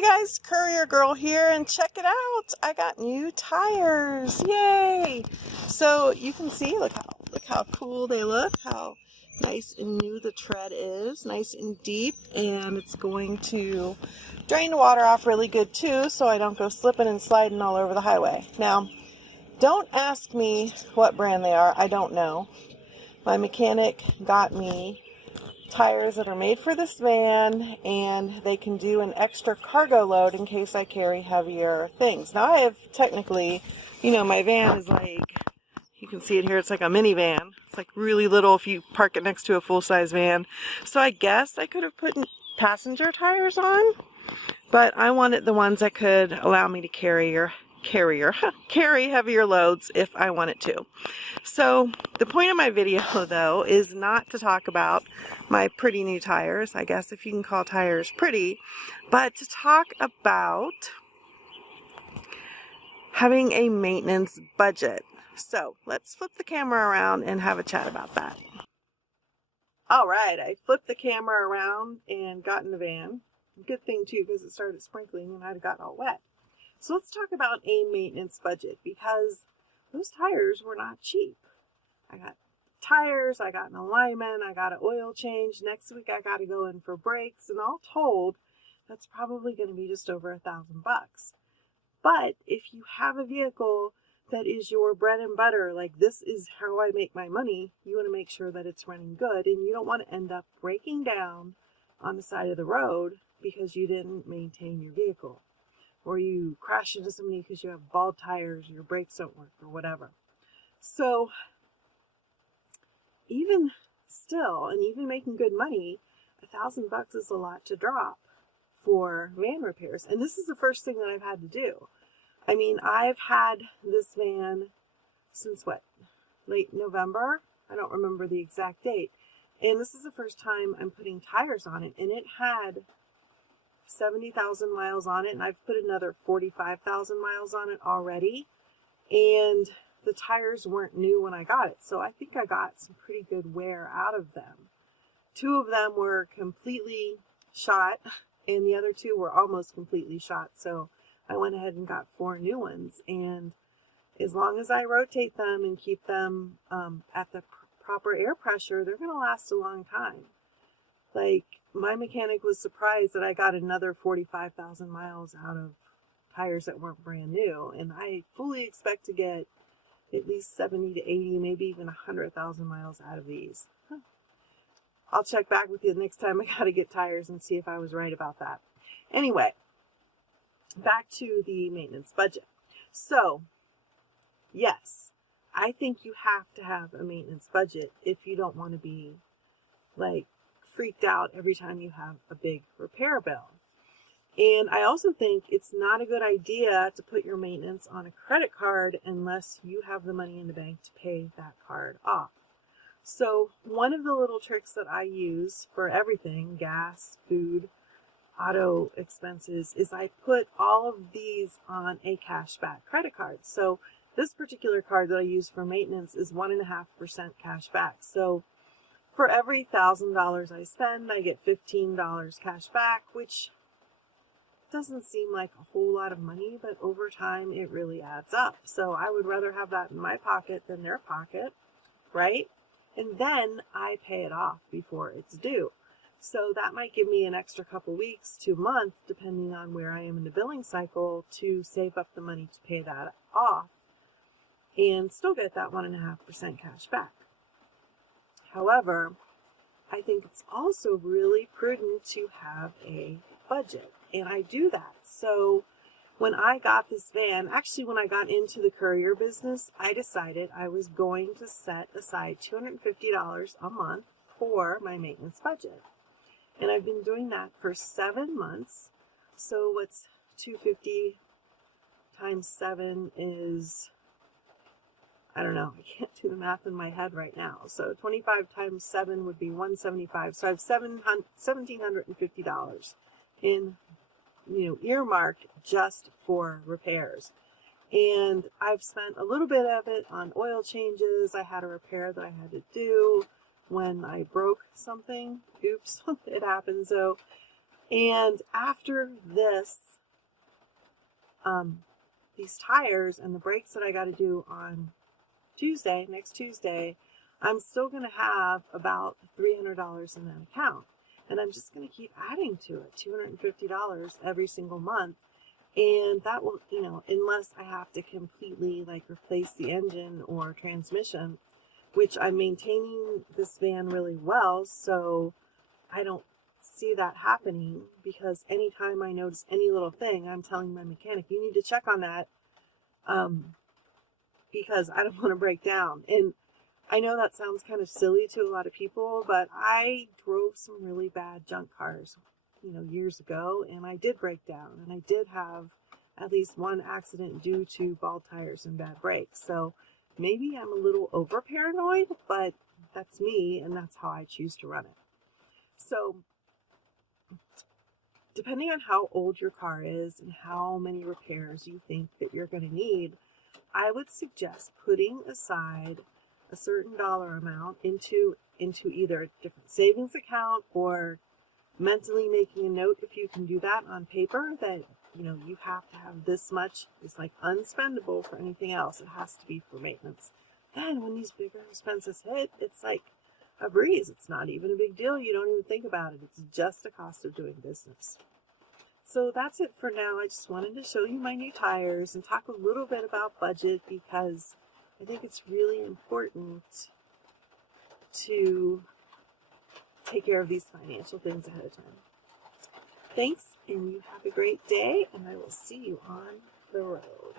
Hey guys, Courier Girl here, and check it out. I got new tires. Yay! So you can see, look how cool they look, how nice and new the tread is, nice and deep, and it's going to drain the water off really good too, so I don't go slipping and sliding all over the highway. Now, don't ask me what brand they are. I don't know. My mechanic got me tires that are made for this van, and they can do an extra cargo load in case I carry heavier things. Now I have technically, my van is like, you can see it here, it's like a minivan. It's like really little if you park it next to a full-size van. So I guess I could have put passenger tires on, but I wanted the ones that could allow me to carry heavier loads if I wanted to. So the point of my video though is not to talk about my pretty new tires, I guess if you can call tires pretty, but to talk about having a maintenance budget. So let's flip the camera around and have a chat about that. Alright, I flipped the camera around and got in the van. Good thing too, because it started sprinkling and I'd have got all wet. So let's talk about a maintenance budget, because those tires were not cheap. I got tires, I got an alignment, I got an oil change. Next week I got to go in for brakes, and all told, that's probably going to be just over $1,000 bucks. But if you have a vehicle that is your bread and butter, like this is how I make my money, you want to make sure that it's running good, and you don't want to end up breaking down on the side of the road because you didn't maintain your vehicle, or you crash into somebody because you have bald tires, or your brakes don't work, or whatever. So even still, and even making good money, $1,000 bucks is a lot to drop for van repairs. And this is the first thing that I've had to do. I mean, I've had this van since what? Late November? I don't remember the exact date. And this is the first time I'm putting tires on it, and it had 70,000 miles on it, and I've put another 45,000 miles on it already, and the tires weren't new when I got it, so I think I got some pretty good wear out of them. 2 of them were completely shot, and the other 2 were almost completely shot, so I went ahead and got 4 new ones, and as long as I rotate them and keep them at the proper air pressure, they're going to last a long time. Like, my mechanic was surprised that I got another 45,000 miles out of tires that weren't brand new, and I fully expect to get at least 70 to 80, maybe even 100,000 miles out of these. I'll check back with you next time I gotta get tires and see if I was right about that. Anyway, back to the maintenance budget. So, yes, I think you have to have a maintenance budget if you don't want to be like freaked out every time you have a big repair bill. And I also think it's not a good idea to put your maintenance on a credit card unless you have the money in the bank to pay that card off. So one of the little tricks that I use for everything, gas, food, auto expenses, is I put all of these on a cashback credit card. So this particular card that I use for maintenance is 1.5% cash back. So for every $1,000 I spend, I get $15 cash back, which doesn't seem like a whole lot of money, but over time it really adds up. So I would rather have that in my pocket than their pocket, right? And then I pay it off before it's due. So that might give me an extra couple weeks to a month, depending on where I am in the billing cycle, to save up the money to pay that off and still get that 1.5% cash back. However, I think it's also really prudent to have a budget, and I do that. So when I got this van, actually when I got into the courier business, I decided I was going to set aside $250 a month for my maintenance budget. And I've been doing that for 7 months. So what's 250 times 7 is, I don't know, I can't do the math in my head right now. So 25 times 7 would be 175. So I have $1,750 in, earmarked just for repairs. And I've spent a little bit of it on oil changes. I had a repair that I had to do when I broke something. Oops, it happened. So And after this, these tires and the brakes that I got to do on Tuesday, next Tuesday, I'm still going to have about $300 in that account. And I'm just going to keep adding to it, $250 every single month. And that will, you know, unless I have to completely like replace the engine or transmission, which I'm maintaining this van really well, so I don't see that happening, because anytime I notice any little thing, I'm telling my mechanic, you need to check on that, because I don't want to break down. And I know that sounds kind of silly to a lot of people, but I drove some really bad junk cars, you know, years ago, and I did break down, and I did have at least one accident due to bald tires and bad brakes. So maybe I'm a little over paranoid, but that's me, and that's how I choose to run it. So depending on how old your car is and how many repairs you think that you're going to need, I would suggest putting aside a certain dollar amount into either a different savings account, or mentally making a note, if you can do that on paper, that you know you have to have this much is like unspendable for anything else. It has to be for maintenance. Then when these bigger expenses hit, it's like a breeze. It's not even a big deal. You don't even think about it. It's just the cost of doing business. So that's it for now. I just wanted to show you my new tires and talk a little bit about budget, because I think it's really important to take care of these financial things ahead of time. Thanks, and you have a great day, and I will see you on the road.